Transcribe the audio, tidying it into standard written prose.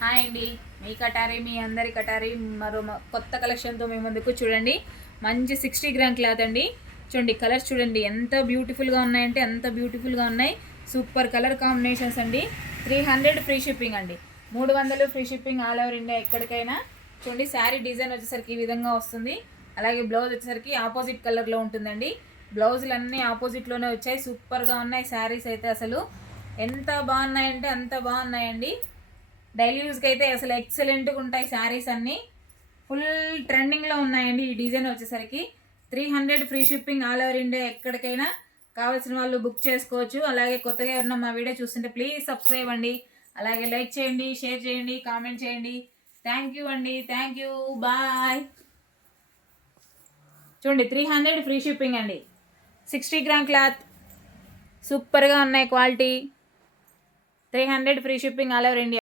Hi అండి, మీ కటారి మీ అందరి కటారి మరో కొత్త కలెక్షన్తో మీ ముందుకు. చూడండి, మంచి 60 గ్రామ్ క్లాత్ అండి. చూడండి, కలర్స్ చూడండి ఎంత బ్యూటిఫుల్గా ఉన్నాయంటే అంత బ్యూటిఫుల్గా ఉన్నాయి. సూపర్ కలర్ కాంబినేషన్స్ అండి. 300 ఫ్రీ షిప్పింగ్ అండి. 300 free shipping all over India ఎక్కడికైనా. చూడండి, శారీ డిజైన్ వచ్చేసరికి ఈ విధంగా వస్తుంది. అలాగే బ్లౌజ్ వచ్చేసరికి ఆపోజిట్ కలర్లో ఉంటుందండి. బ్లౌజులు అన్నీ ఆపోజిట్లోనే వచ్చాయి. సూపర్గా ఉన్నాయి శారీస్ అయితే. అసలు ఎంత బాగున్నాయంటే అంత బాగున్నాయండి. డైలీ యూస్కి అయితే అసలు ఎక్సలెంట్గా ఉంటాయి శారీస్ అన్నీ. ఫుల్ ట్రెండింగ్లో ఉన్నాయండి. ఈ డిజైన్ వచ్చేసరికి 300 free shipping all over India ఎక్కడికైనా. కావాల్సిన వాళ్ళు బుక్ చేసుకోవచ్చు. అలాగే కొత్తగా ఎవరన్నా మా వీడియో చూస్తుంటే ప్లీజ్ సబ్స్క్రైబ్ అండి. అలాగే లైక్ చేయండి, షేర్ చేయండి, కామెంట్ చేయండి. థ్యాంక్ యూ అండి, థ్యాంక్ యూ, బాయ్. చూడండి, 300 ఫ్రీ షిప్పింగ్ అండి. 60 గ్రామ్ క్లాత్, సూపర్గా ఉన్నాయి quality. 300 free shipping all over India.